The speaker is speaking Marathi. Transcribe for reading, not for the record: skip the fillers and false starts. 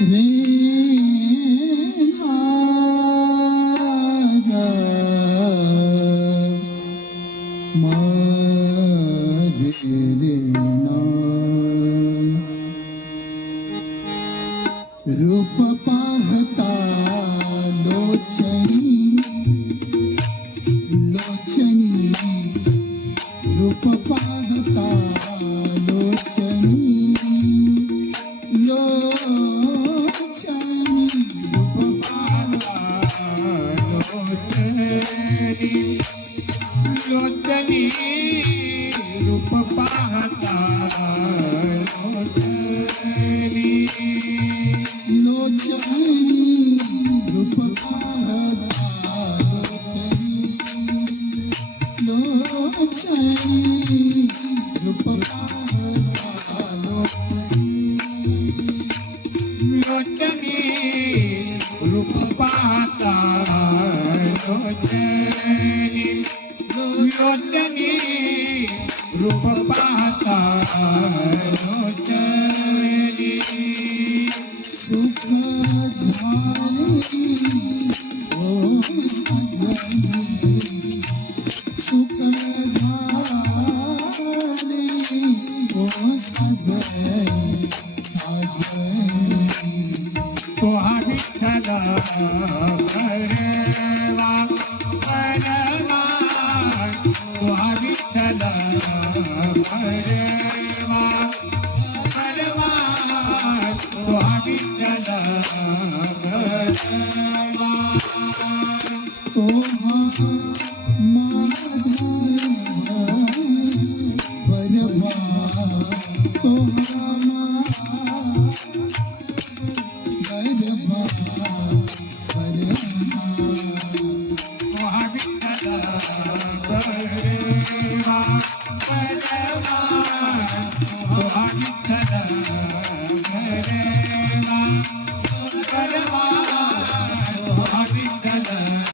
रे माझा माझे लेना रूप पाहता लोचनी लोचनी रूप पाहता लोचनी लोचनी रूप पाहता लोचनी लोचनी रूप पाहता लोचनी लोचनी रूप पाहता लोचनी रूप पाहता लोचनी रूप पाहता लोचनी लोचनी रूप पाहता लोचनी सुख झाले ओ सजनी सुख झाले ओ सजनी सजनी तो विठ्ठल परवा परवा तो विठ्ठल परवा परवा तो विठ्ठल परवा